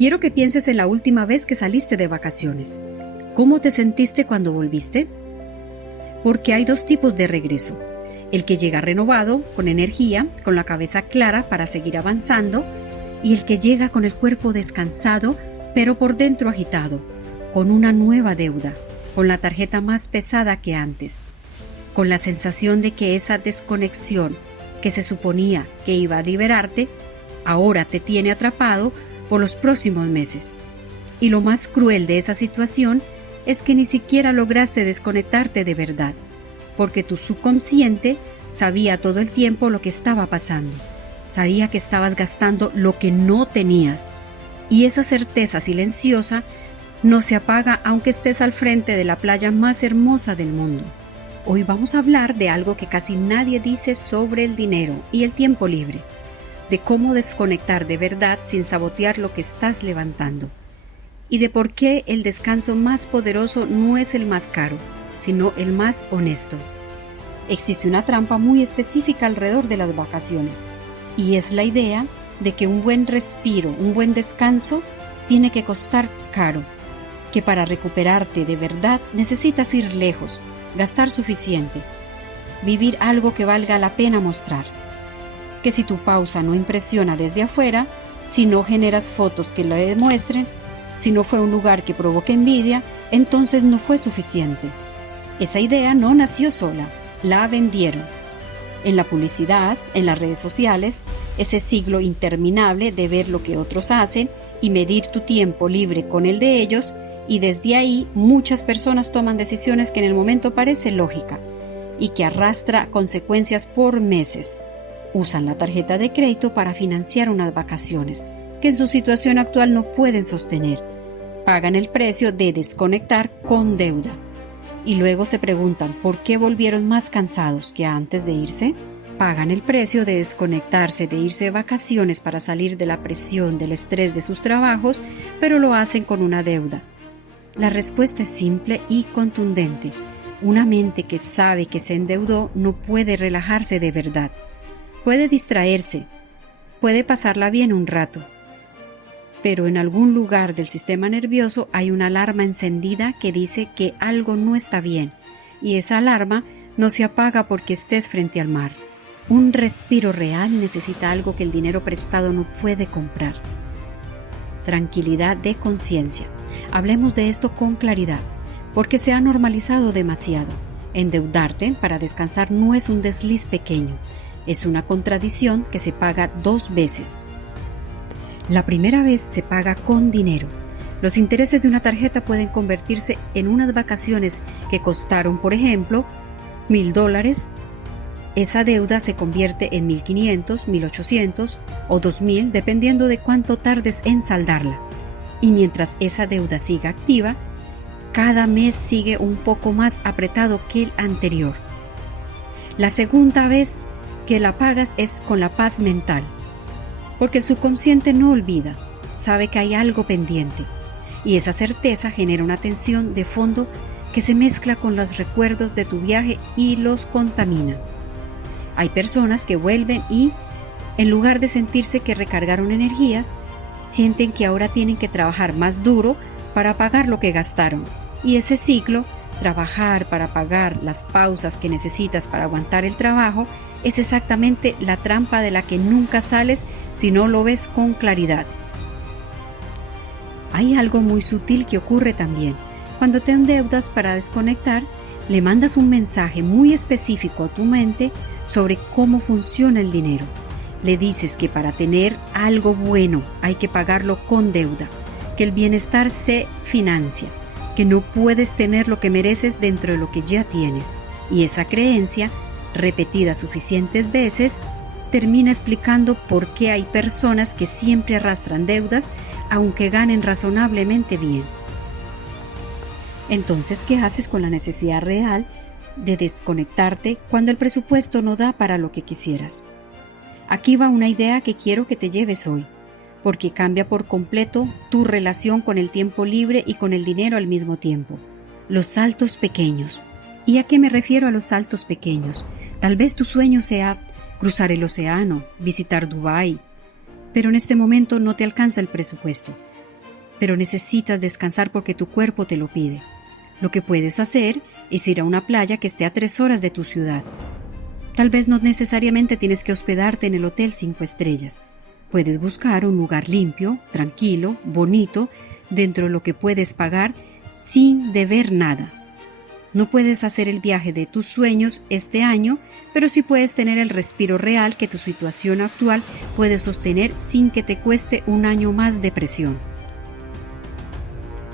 Quiero que pienses en la última vez que saliste de vacaciones. ¿Cómo te sentiste cuando volviste? Porque hay dos tipos de regreso. El que llega renovado, con energía, con la cabeza clara para seguir avanzando, y el que llega con el cuerpo descansado, pero por dentro agitado, con una nueva deuda, con la tarjeta más pesada que antes, con la sensación de que esa desconexión que se suponía que iba a liberarte, ahora te tiene atrapado por los próximos meses. Y lo más cruel de esa situación es que ni siquiera lograste desconectarte de verdad, porque tu subconsciente sabía todo el tiempo lo que estaba pasando. Sabía que estabas gastando lo que no tenías. Y esa certeza silenciosa no se apaga aunque estés al frente de la playa más hermosa del mundo. Hoy vamos a hablar de algo que casi nadie dice sobre el dinero y el tiempo libre, de cómo desconectar de verdad sin sabotear lo que estás levantando, y de por qué el descanso más poderoso no es el más caro, sino el más honesto. Existe una trampa muy específica alrededor de las vacaciones, y es la idea de que un buen respiro, un buen descanso, tiene que costar caro, que para recuperarte de verdad necesitas ir lejos, gastar suficiente, vivir algo que valga la pena mostrar, que si tu pausa no impresiona desde afuera, si no generas fotos que lo demuestren, si no fue un lugar que provoque envidia, entonces no fue suficiente. Esa idea no nació sola, la vendieron. En la publicidad, en las redes sociales, ese siglo interminable de ver lo que otros hacen y medir tu tiempo libre con el de ellos, y desde ahí muchas personas toman decisiones que en el momento parece lógica y que arrastra consecuencias por meses. Usan la tarjeta de crédito para financiar unas vacaciones que en su situación actual no pueden sostener. Pagan el precio de desconectar con deuda. Y luego se preguntan por qué volvieron más cansados que antes de irse. Pagan el precio de desconectarse, de irse de vacaciones para salir de la presión, del estrés de sus trabajos, pero lo hacen con una deuda. La respuesta es simple y contundente. Una mente que sabe que se endeudó no puede relajarse de verdad. Puede distraerse, puede pasarla bien un rato, pero en algún lugar del sistema nervioso hay una alarma encendida que dice que algo no está bien, y esa alarma no se apaga porque estés frente al mar. Un respiro real necesita algo que el dinero prestado no puede comprar. Tranquilidad de conciencia. Hablemos de esto con claridad, porque se ha normalizado demasiado. Endeudarte para descansar no es un desliz pequeño, es una contradicción que se paga 2 veces. La primera vez se paga con dinero. Los intereses de una tarjeta pueden convertirse en unas vacaciones que costaron, por ejemplo, $1,000. Esa deuda se convierte en 1,500, 1,800 o 2,000 dependiendo de cuánto tardes en saldarla. Y mientras esa deuda siga activa, cada mes sigue un poco más apretado que el anterior. La segunda vez que la pagas es con la paz mental, porque el subconsciente no olvida, sabe que hay algo pendiente, y esa certeza genera una tensión de fondo que se mezcla con los recuerdos de tu viaje y los contamina. Hay personas que vuelven y, en lugar de sentirse que recargaron energías, sienten que ahora tienen que trabajar más duro para pagar lo que gastaron, y ese ciclo, trabajar para pagar las pausas que necesitas para aguantar el trabajo, es exactamente la trampa de la que nunca sales si no lo ves con claridad. Hay algo muy sutil que ocurre también. Cuando te endeudas para desconectar, le mandas un mensaje muy específico a tu mente sobre cómo funciona el dinero. Le dices que para tener algo bueno hay que pagarlo con deuda, que el bienestar se financia, que no puedes tener lo que mereces dentro de lo que ya tienes. Y esa creencia, repetida suficientes veces, termina explicando por qué hay personas que siempre arrastran deudas aunque ganen razonablemente bien. Entonces, ¿qué haces con la necesidad real de desconectarte cuando el presupuesto no da para lo que quisieras? Aquí va una idea que quiero que te lleves hoy, porque cambia por completo tu relación con el tiempo libre y con el dinero al mismo tiempo. Los saltos pequeños. ¿Y a qué me refiero a los saltos pequeños? Tal vez tu sueño sea cruzar el océano, visitar Dubái, pero en este momento no te alcanza el presupuesto. pero necesitas descansar porque tu cuerpo te lo pide. Lo que puedes hacer es ir a una playa que esté a 3 horas de tu ciudad. Tal vez no necesariamente tienes que hospedarte en el hotel 5 estrellas. Puedes buscar un lugar limpio, tranquilo, bonito, dentro de lo que puedes pagar sin deber nada. No puedes hacer el viaje de tus sueños este año, pero sí puedes tener el respiro real que tu situación actual puede sostener sin que te cueste un año más de presión.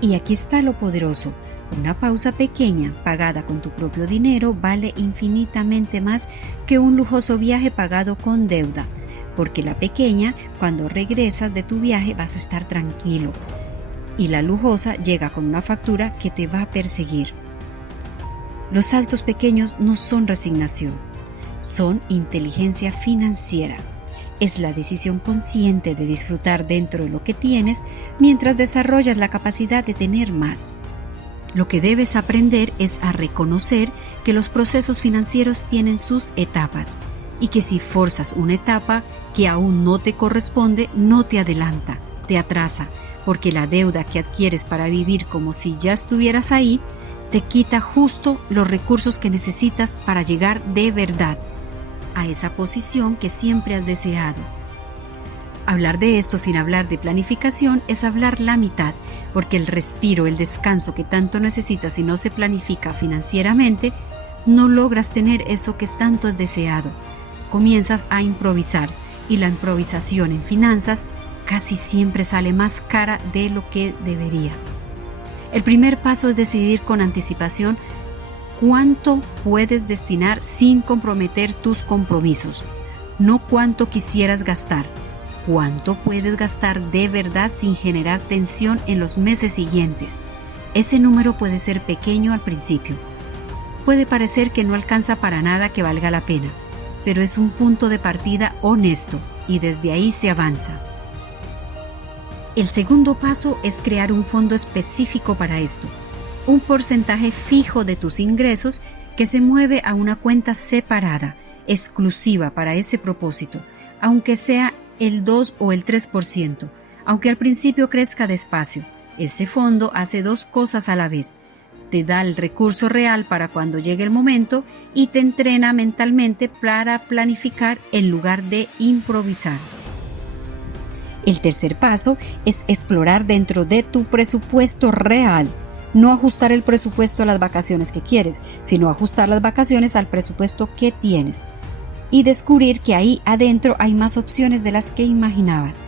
Y aquí está lo poderoso. Una pausa pequeña, pagada con tu propio dinero, vale infinitamente más que un lujoso viaje pagado con deuda, porque la pequeña, cuando regresas de tu viaje vas a estar tranquilo, y la lujosa llega con una factura que te va a perseguir. Los saltos pequeños no son resignación, son inteligencia financiera. Es la decisión consciente de disfrutar dentro de lo que tienes mientras desarrollas la capacidad de tener más. Lo que debes aprender es a reconocer que los procesos financieros tienen sus etapas y que si forzas una etapa que aún no te corresponde, no te adelanta, te atrasa, porque la deuda que adquieres para vivir como si ya estuvieras ahí, te quita justo los recursos que necesitas para llegar de verdad a esa posición que siempre has deseado. Hablar de esto sin hablar de planificación es hablar la mitad, porque el respiro, el descanso que tanto necesitas si no se planifica financieramente, no logras tener eso que tanto has deseado. Comienzas a improvisar, y la improvisación en finanzas casi siempre sale más cara de lo que debería. El primer paso es decidir con anticipación cuánto puedes destinar sin comprometer tus compromisos, no cuánto quisieras gastar. ¿Cuánto puedes gastar de verdad sin generar tensión en los meses siguientes? Ese número puede ser pequeño al principio. Puede parecer que no alcanza para nada que valga la pena, pero es un punto de partida honesto y desde ahí se avanza. El segundo paso es crear un fondo específico para esto, un porcentaje fijo de tus ingresos que se mueve a una cuenta separada, exclusiva para ese propósito, aunque sea el 2 o el 3%, aunque al principio crezca despacio. Ese fondo hace 2 cosas a la vez. Te da el recurso real para cuando llegue el momento y te entrena mentalmente para planificar en lugar de improvisar. El tercer paso es explorar dentro de tu presupuesto real. No ajustar el presupuesto a las vacaciones que quieres, sino ajustar las vacaciones al presupuesto que tienes. Y descubrir que ahí adentro hay más opciones de las que imaginabas,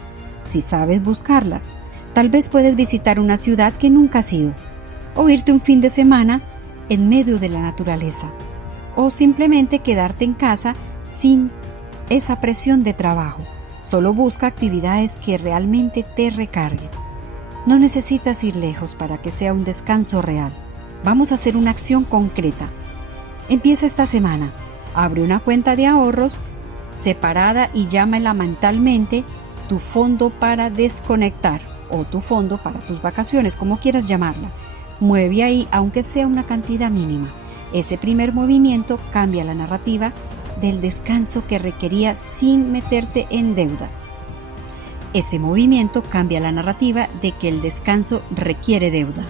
si sabes buscarlas. Tal vez puedes visitar una ciudad que nunca has ido, o irte un fin de semana en medio de la naturaleza, o simplemente quedarte en casa sin esa presión de trabajo. Solo busca actividades que realmente te recargues. No necesitas ir lejos para que sea un descanso real. Vamos a hacer una acción concreta. Empieza esta semana. Abre una cuenta de ahorros separada y llámala mentalmente tu fondo para desconectar o tu fondo para tus vacaciones, como quieras llamarla. Mueve ahí, aunque sea una cantidad mínima. Ese primer movimiento cambia la narrativa del descanso que requería sin meterte en deudas. Ese movimiento cambia la narrativa de que el descanso requiere deuda.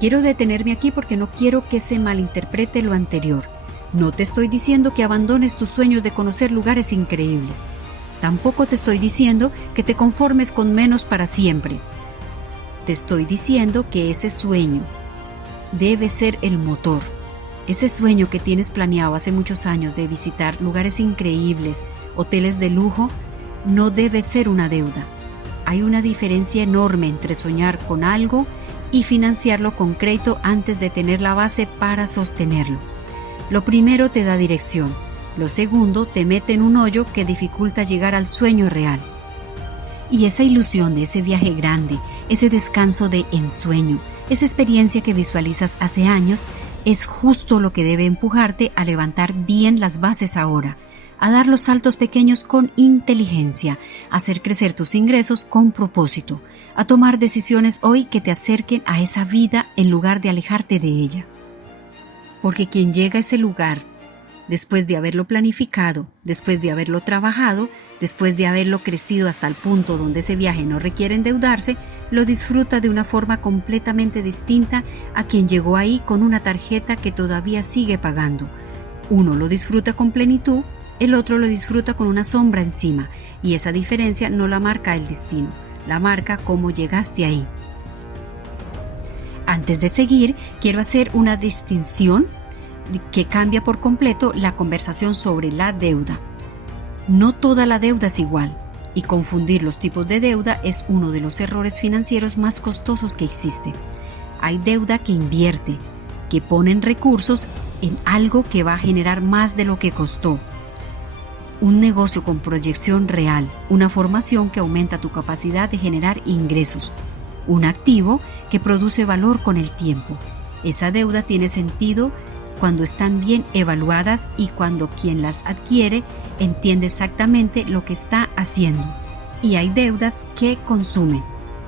Quiero detenerme aquí porque no quiero que se malinterprete lo anterior. No te estoy diciendo que abandones tus sueños de conocer lugares increíbles. Tampoco te estoy diciendo que te conformes con menos para siempre. Te estoy diciendo que ese sueño debe ser el motor. Ese sueño que tienes planeado hace muchos años de visitar lugares increíbles, hoteles de lujo, no debe ser una deuda. Hay una diferencia enorme entre soñar con algo y financiarlo con crédito antes de tener la base para sostenerlo. Lo primero te da dirección, lo segundo te mete en un hoyo que dificulta llegar al sueño real. Y esa ilusión de ese viaje grande, ese descanso de ensueño, esa experiencia que visualizas hace años, es justo lo que debe empujarte a levantar bien las bases ahora, a dar los saltos pequeños con inteligencia, a hacer crecer tus ingresos con propósito, a tomar decisiones hoy que te acerquen a esa vida en lugar de alejarte de ella. Porque quien llega a ese lugar, después de haberlo planificado, después de haberlo trabajado, Después de haberlo crecido hasta el punto donde ese viaje no requiere endeudarse, lo disfruta de una forma completamente distinta a quien llegó ahí con una tarjeta que todavía sigue pagando. Uno lo disfruta con plenitud, el otro lo disfruta con una sombra encima, y esa diferencia no la marca el destino, la marca cómo llegaste ahí. Antes de seguir, quiero hacer una distinción que cambia por completo la conversación sobre la deuda. No toda la deuda es igual, y confundir los tipos de deuda es uno de los errores financieros más costosos que existe. Hay deuda que invierte, que ponen recursos en algo que va a generar más de lo que costó. Un negocio con proyección real, una formación que aumenta tu capacidad de generar ingresos, un activo que produce valor con el tiempo. Esa deuda tiene sentido cuando están bien evaluadas y cuando quien las adquiere entiende exactamente lo que está haciendo. Y hay deudas que consumen,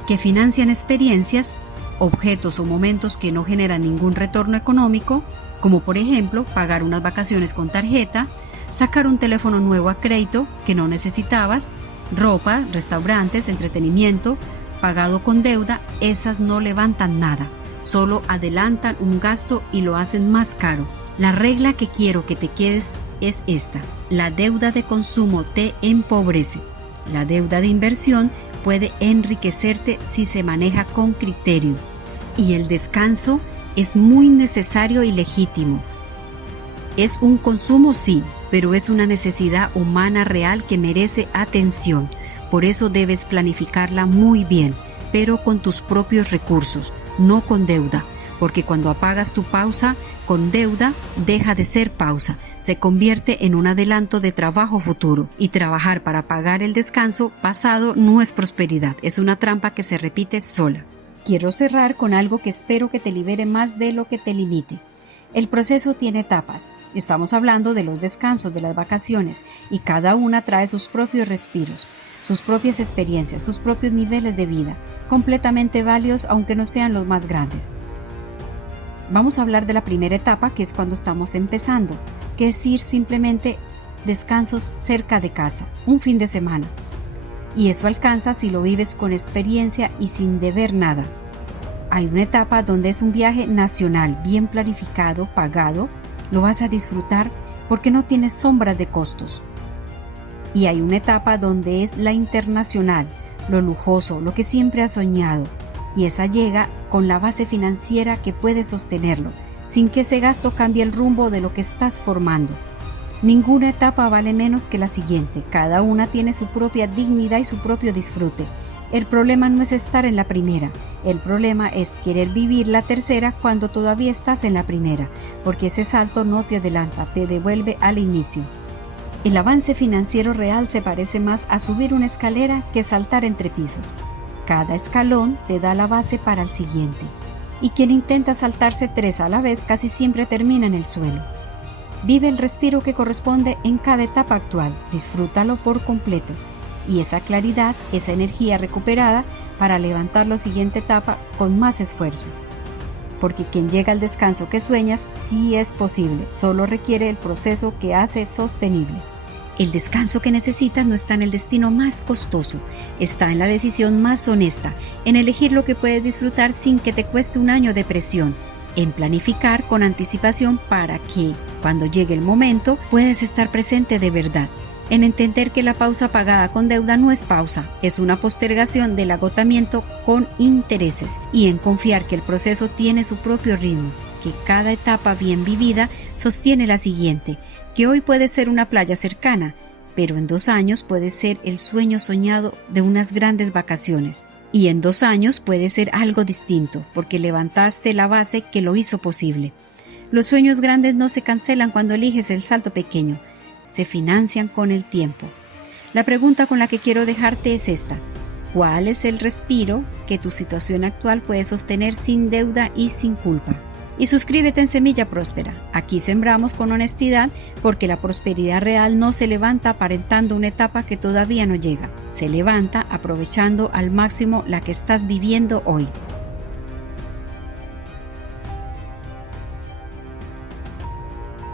que financian experiencias, objetos o momentos que no generan ningún retorno económico, como por ejemplo pagar unas vacaciones con tarjeta, sacar un teléfono nuevo a crédito que no necesitabas, ropa, restaurantes, entretenimiento, pagado con deuda. Esas no levantan nada, solo adelantan un gasto y lo hacen más caro. La regla que quiero que te quedes es esta: la deuda de consumo te empobrece. La deuda de inversión puede enriquecerte si se maneja con criterio. Y el descanso es muy necesario y legítimo. Es un consumo, sí, pero es una necesidad humana real que merece atención. Por eso debes planificarla muy bien, pero con tus propios recursos, no con deuda, porque cuando apagas tu pausa con deuda, deja de ser pausa, se convierte en un adelanto de trabajo futuro, y trabajar para pagar el descanso pasado no es prosperidad, es una trampa que se repite sola. Quiero cerrar con algo que espero que te libere más de lo que te limite. El proceso tiene etapas. Estamos hablando de los descansos, de las vacaciones, y cada una trae sus propios respiros, sus propias experiencias, sus propios niveles de vida, completamente válidos aunque no sean los más grandes. Vamos a hablar de la primera etapa, que es cuando estamos empezando, que es ir simplemente descansos cerca de casa, un fin de semana. Y eso alcanza si lo vives con experiencia y sin deber nada. Hay una etapa donde es un viaje nacional, bien planificado, pagado, lo vas a disfrutar porque no tienes sombras de costos. Y hay una etapa donde es la internacional, lo lujoso, lo que siempre has soñado, y esa llega con la base financiera que puede sostenerlo, sin que ese gasto cambie el rumbo de lo que estás formando. Ninguna etapa vale menos que la siguiente, cada una tiene su propia dignidad y su propio disfrute. El problema no es estar en la primera, el problema es querer vivir la tercera cuando todavía estás en la primera, porque ese salto no te adelanta, te devuelve al inicio. El avance financiero real se parece más a subir una escalera que saltar entre pisos. Cada escalón te da la base para el siguiente, y quien intenta saltarse 3 a la vez casi siempre termina en el suelo. Vive el respiro que corresponde en cada etapa actual, disfrútalo por completo, y esa claridad, esa energía recuperada para levantar la siguiente etapa con más esfuerzo. Porque quien llega al descanso que sueñas sí es posible, solo requiere el proceso que hace sostenible. El descanso que necesitas no está en el destino más costoso, está en la decisión más honesta, en elegir lo que puedes disfrutar sin que te cueste un año de presión, en planificar con anticipación para que, cuando llegue el momento, puedas estar presente de verdad, en entender que la pausa pagada con deuda no es pausa, es una postergación del agotamiento con intereses, y en confiar que el proceso tiene su propio ritmo, que cada etapa bien vivida sostiene la siguiente, que hoy puede ser una playa cercana, pero en 2 años puede ser el sueño soñado de unas grandes vacaciones. Y en 2 años puede ser algo distinto, porque levantaste la base que lo hizo posible. Los sueños grandes no se cancelan cuando eliges el salto pequeño, se financian con el tiempo. La pregunta con la que quiero dejarte es esta: ¿cuál es el respiro que tu situación actual puede sostener sin deuda y sin culpa? Y suscríbete en Semilla Próspera. Aquí sembramos con honestidad, porque la prosperidad real no se levanta aparentando una etapa que todavía no llega. Se levanta aprovechando al máximo la que estás viviendo hoy.